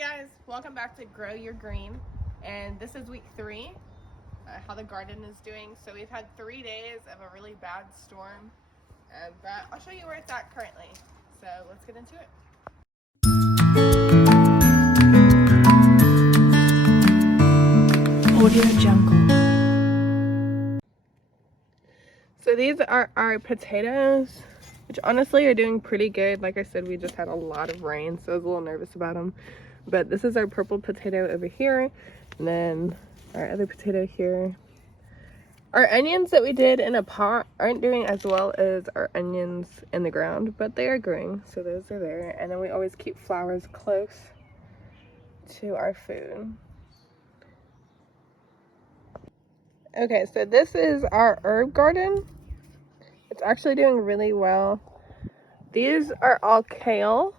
guys, welcome back to Grow Your Green, and this is week 3, how the garden is doing. So we've had 3 days of a really bad storm, but I'll show you where it's at currently. So let's get into it. Audio Jungle. So these are our potatoes, which honestly are doing pretty good. Like I said, we just had a lot of rain, so I was a little nervous about them. But this is our purple potato over here, and then our other potato here. Our onions that we did in a pot aren't doing as well as our onions in the ground, but they are growing, so those are there. And then we always keep flowers close to our food. Okay, so this is our herb garden. It's actually doing really well. These are all kale,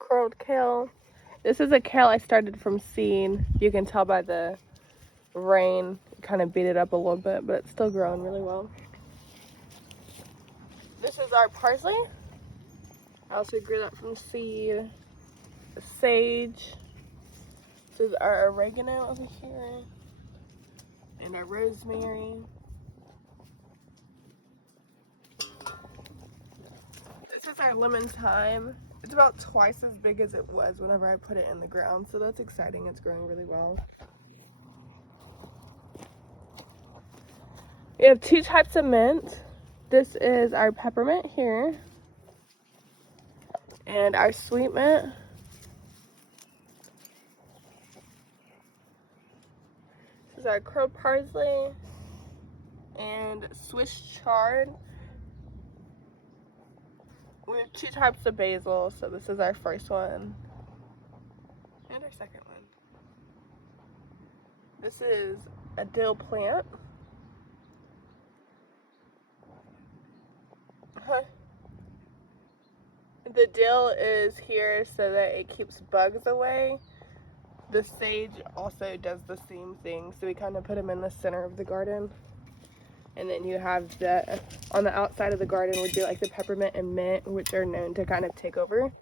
curled kale. This is a kale I started from seed. You can tell by the rain, kind of beat it up a little bit, but it's still growing really well. This is our parsley. I also grew that from seed. Sage. This is our oregano over here. And our rosemary. This is our lemon thyme. It's about twice as big as it was whenever I put it in the ground, so that's exciting. It's growing really well. We have 2 types of mint. This is our peppermint here. And our sweet mint. This is our curled parsley and Swiss chard. We have 2 types of basil, so this is our first one and our second one. This is a dill plant. The dill is here so that it keeps bugs away. The sage also does the same thing, so we kind of put them in the center of the garden. And then you have on the outside of the garden would be like the peppermint and mint, which are known to kind of take over,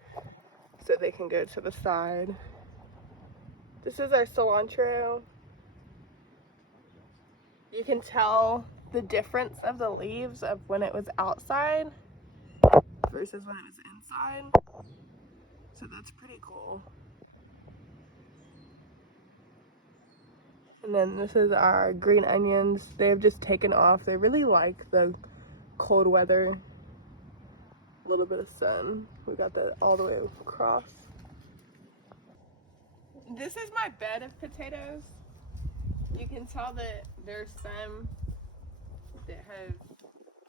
so they can go to the side. This is our cilantro. You can tell the difference of the leaves of when it was outside versus when it was inside. So that's pretty cool. And then this is our green onions. They've just taken off. They really like the cold weather. A little bit of sun. We got that all the way across. This is my bed of potatoes. You can tell that there's some that have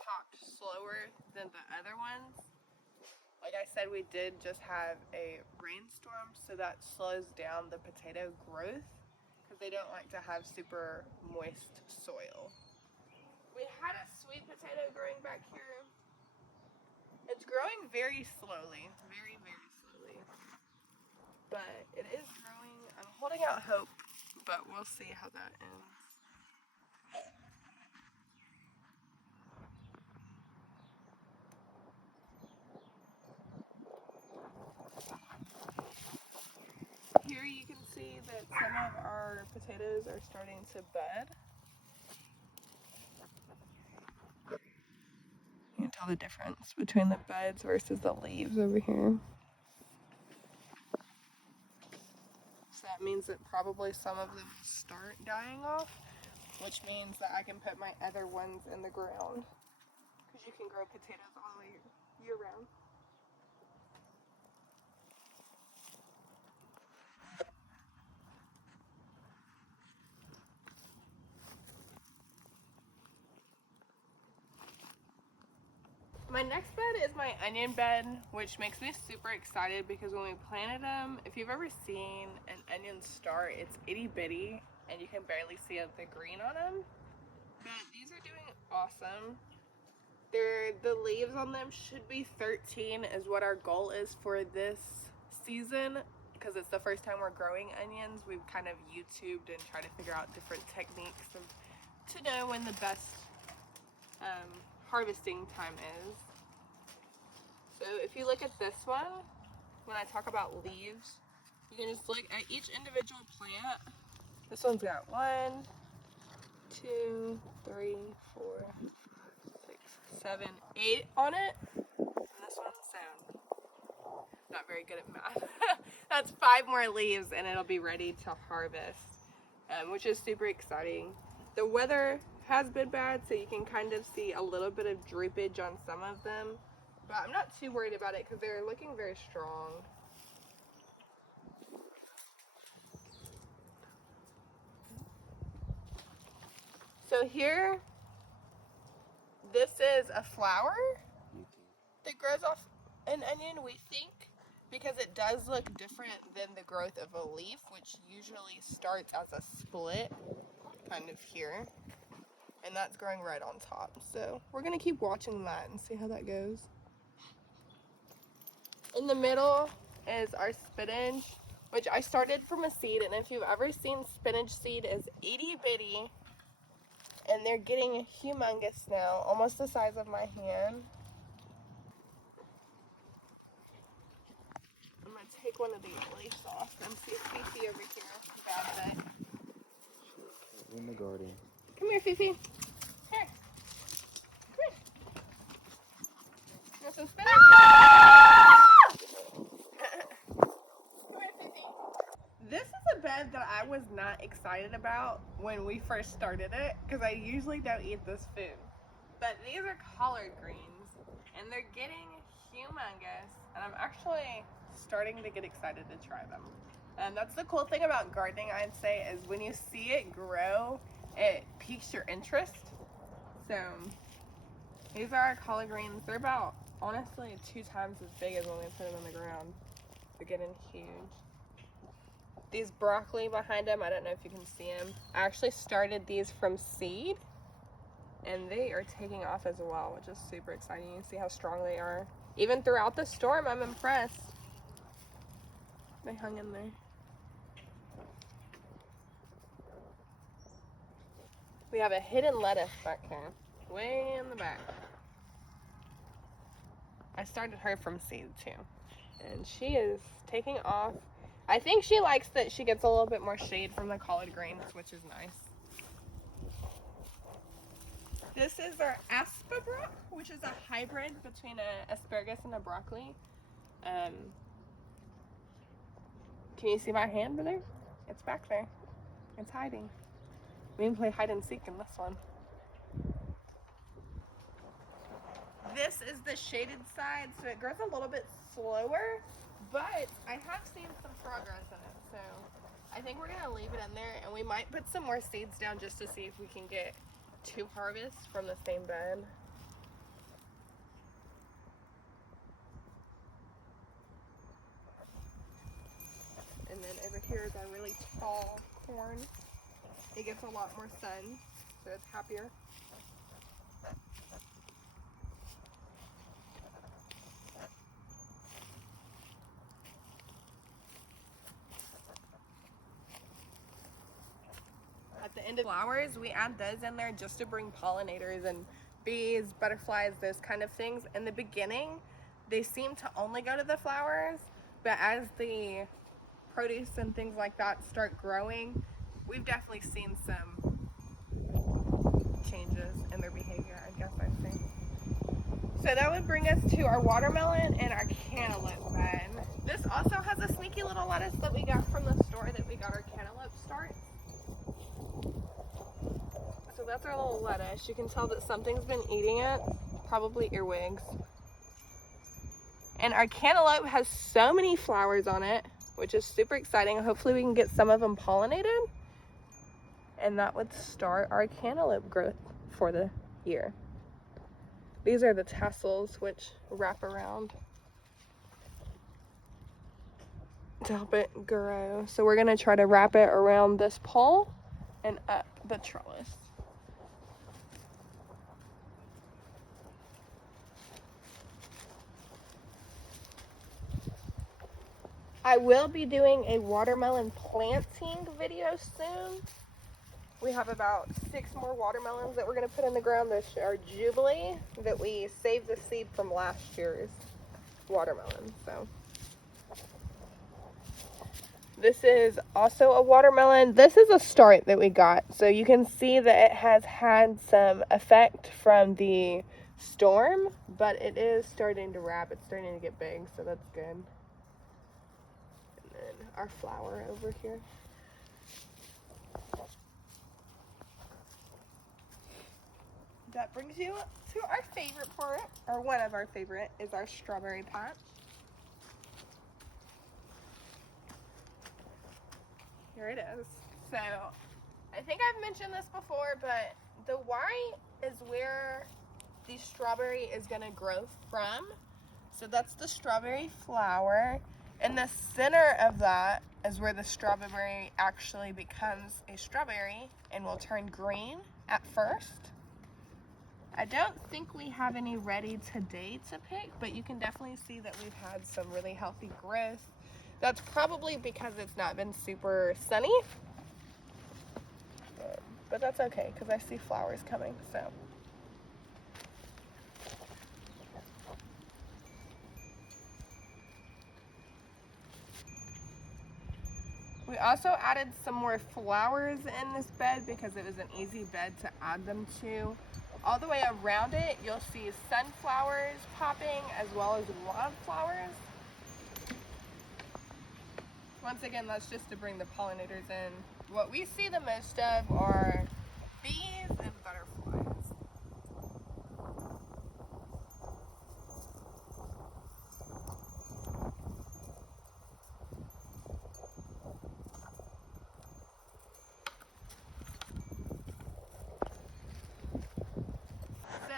popped slower than the other ones. Like I said, we did just have a rainstorm, so that slows down the potato growth because they don't like to have super moist soil. We had a sweet potato growing back here. It's growing very slowly, very, very slowly. But it is growing. I'm holding out hope, but we'll see how that ends. Here you can see that some of our potatoes are starting to bud. You can tell the difference between the buds versus the leaves over here. So that means that probably some of them start dying off, which means that I can put my other ones in the ground, because you can grow potatoes all the way year round. My next bed is my onion bed, which makes me super excited because when we planted them, if you've ever seen an onion start, it's itty bitty and you can barely see the green on them. But these are doing awesome. The leaves on them should be 13 is what our goal is for this season, because it's the first time we're growing onions. We've kind of YouTubed and tried to figure out different techniques to know when the best harvesting time is. So if you look at this one, when I talk about leaves, You can just look at each individual plant. This one's got 1, 2, 3, 4, 6, 7, 8 on it. And this one's 7. Not very good at math. That's 5 more leaves and it'll be ready to harvest, which is super exciting. The weather has been bad, so you can kind of see a little bit of droopage on some of them, but I'm not too worried about it because they're looking very strong. So here, this is a flower that grows off an onion, we think, because it does look different than the growth of a leaf, which usually starts as a split, kind of here. And that's growing right on top. So we're gonna keep watching that and see how that goes. In the middle is our spinach, which I started from a seed, and if you've ever seen spinach seed, is itty bitty, and they're getting humongous now, almost the size of my hand. I'm gonna take one of these leaves off and see Fifi over here. Bad In the garden. Come here, Fifi. Here. Come here. You want some spinach? Come here, Fifi. This is a bed that I was not excited about when we first started it, because I usually don't eat this food. But these are collard greens, and they're getting humongous, and I'm actually starting to get excited to try them. And that's the cool thing about gardening, I'd say, is when you see it grow, it piques your interest. So these are our collard greens. They're about, honestly, 2 times as big as when we put them in the ground. They're getting huge. These broccoli behind them, I don't know if you can see them. I actually started these from seed, and they are taking off as well, which is super exciting. You can see how strong they are. Even throughout the storm, I'm impressed. They hung in there. We have a hidden lettuce back here, way in the back. I started her from seed too, and she is taking off. I think she likes that she gets a little bit more shade from the collard greens, which is nice. This is our aspabroc, which is a hybrid between an asparagus and a broccoli. Can you see my hand over there? It's back there. It's hiding. We can play hide and seek in this one. This is the shaded side, so it grows a little bit slower, but I have seen some progress in it, so I think we're gonna leave it in there, and we might put some more seeds down just to see if we can get 2 harvests from the same bed. And then over here is our really tall corn. It gets a lot more sun, so it's happier. At the end of flowers, we add those in there just to bring pollinators and bees, butterflies, those kind of things. In the beginning, they seem to only go to the flowers, but as the produce and things like that start growing, we've definitely seen some changes in their behavior, I guess I'd say. So that would bring us to our watermelon and our cantaloupe bed. This also has a sneaky little lettuce that we got from the store that we got our cantaloupe starts. So that's our little lettuce. You can tell that something's been eating it, probably earwigs. And our cantaloupe has so many flowers on it, which is super exciting. Hopefully we can get some of them pollinated, and that would start our cantaloupe growth for the year. These are the tassels which wrap around to help it grow. So we're gonna try to wrap it around this pole and up the trellis. I will be doing a watermelon planting video soon. We have about 6 more watermelons that we're going to put in the ground. This are Jubilee that we saved the seed from last year's watermelon. So This is also a watermelon. This is a start that we got. So you can see that it has had some effect from the storm, but it is starting to wrap. It's starting to get big, so that's good. And then our flower over here. That brings you to our favorite part, or one of our favorite, is our strawberry patch. Here it is. So, I think I've mentioned this before, but the white is where the strawberry is going to grow from. So that's the strawberry flower. And the center of that is where the strawberry actually becomes a strawberry and will turn green at first. I don't think we have any ready today to pick, but you can definitely see that we've had some really healthy growth. That's probably because it's not been super sunny, but that's okay because I see flowers coming, so. We also added some more flowers in this bed because it was an easy bed to add them to. All the way around it, you'll see sunflowers popping as well as wildflowers. Once again, that's just to bring the pollinators in. What we see the most of are bees and butterflies. So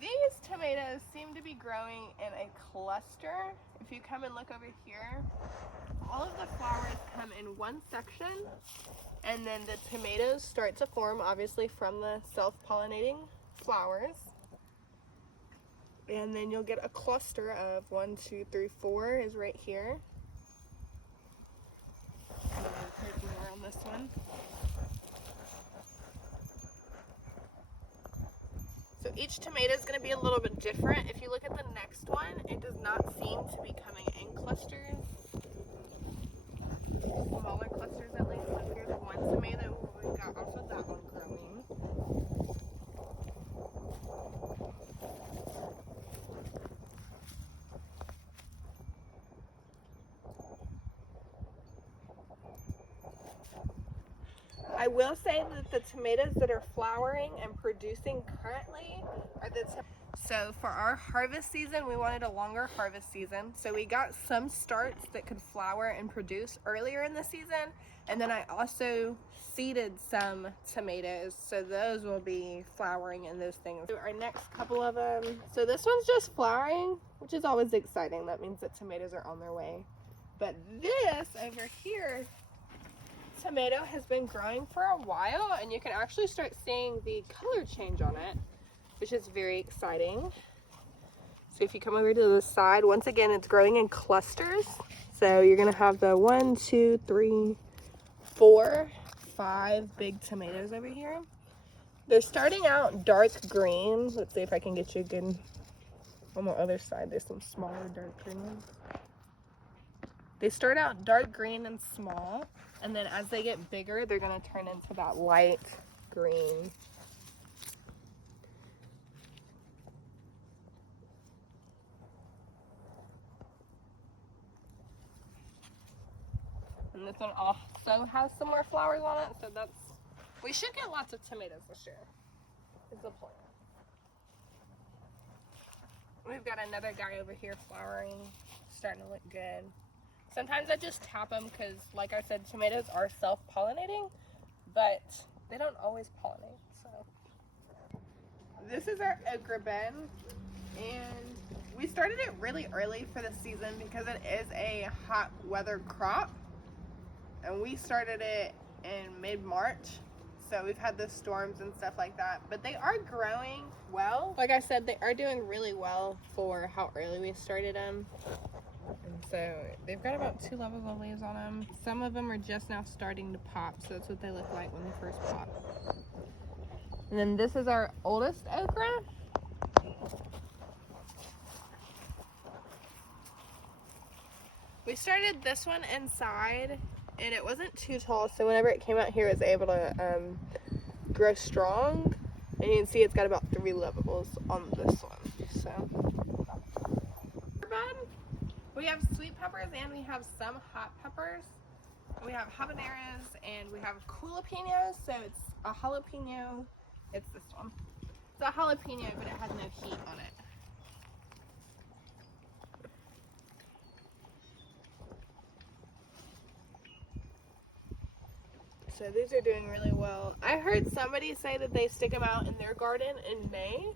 these tomatoes seem to be growing in a cluster. If you come and look over here, all of the flowers come in one section, and then the tomatoes start to form, obviously from the self-pollinating flowers. And then you'll get a cluster of 1, 2, 3, 4 is right here. I'm going to take more on this one. So each tomato is going to be a little bit different. If you look at the next one, it does not seem to be coming in clusters. Smaller clusters at least. So here's one tomato we got off of that one growing. I will say that the tomatoes that are flowering and producing currently are the So for our harvest season, we wanted a longer harvest season. So we got some starts that could flower and produce earlier in the season. And then I also seeded some tomatoes. So those will be flowering and those things. So our next couple of them. So this one's just flowering, which is always exciting. That means that tomatoes are on their way. But this over here, tomato has been growing for a while, and you can actually start seeing the color change on it, which is very exciting. So if you come over to the side, once again, it's growing in clusters. So you're gonna have the 1, 2, 3, 4, 5 big tomatoes over here. They're starting out dark green. Let's see if I can get you a good, on the other side, there's some smaller dark green ones. They start out dark green and small, and then as they get bigger, they're gonna turn into that light green. And this one also has some more flowers on it, so we should get lots of tomatoes this year, is the plan. We've got another guy over here flowering, starting to look good. Sometimes I just tap them because, like I said, tomatoes are self-pollinating, but they don't always pollinate, so. This is our okra bed, and we started it really early for the season because it is a hot weather crop, and we started it in mid-March, so we've had the storms and stuff like that, but they are growing well. Like I said, they are doing really well for how early we started them. And so they've got about 2 levels of leaves on them. Some of them are just now starting to pop, so that's what they look like when they first pop. And then this is our oldest okra. We started this one inside and it wasn't too tall, so whenever it came out here, it was able to grow strong. And you can see it's got about 3 levels on this one. So, we have sweet peppers and we have some hot peppers. We have habaneros and we have jalapenos. So it's a jalapeno. It's this one. It's a jalapeno, but it has no heat on it. So these are doing really well. I heard somebody say that they stick them out in their garden in May.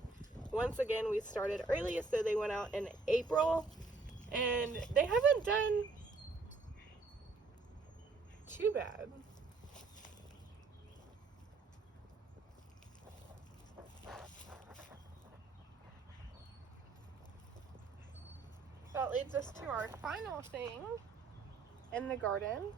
Once again, we started early, so they went out in April, and they haven't done too bad. That leads us to our final thing in the garden.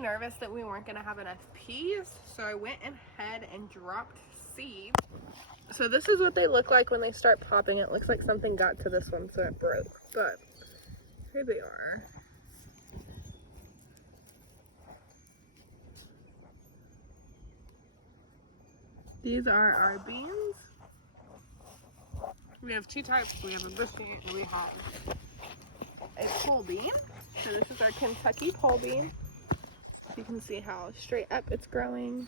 Nervous that we weren't gonna have enough peas, so I went ahead and dropped seeds. So this is what they look like when they start popping. It looks like something got to this one, so it broke, but here they are. These are our beans. We have 2 types. We have a bush bean and we have a pole bean. So this is our Kentucky pole bean. You can see how straight up it's growing.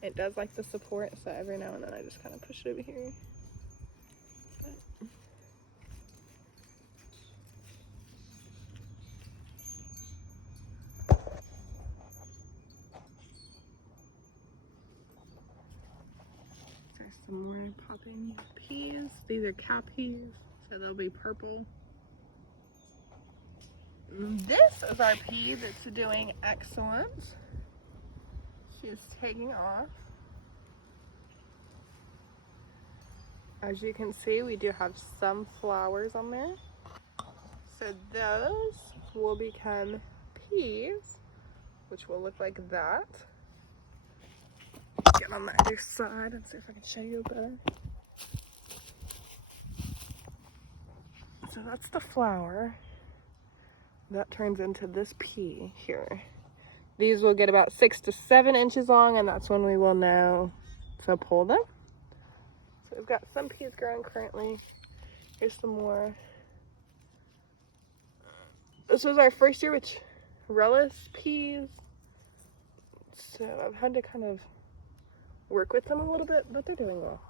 It does like the support, so every now and then I just kind of push it over here. There's some more popping peas. These are cow peas, so they'll be purple. This is our pea that's doing excellent. She's taking off. As you can see, we do have some flowers on there. So those will become peas, which will look like that. Get on the other side and see if I can show you better. So that's the flower. That turns into this pea here. These will get about 6 to 7 inches long, and that's when we will know to pull them. So we've got some peas growing currently. Here's some more. This was our first year with relish peas, so I've had to kind of work with them a little bit, but they're doing well.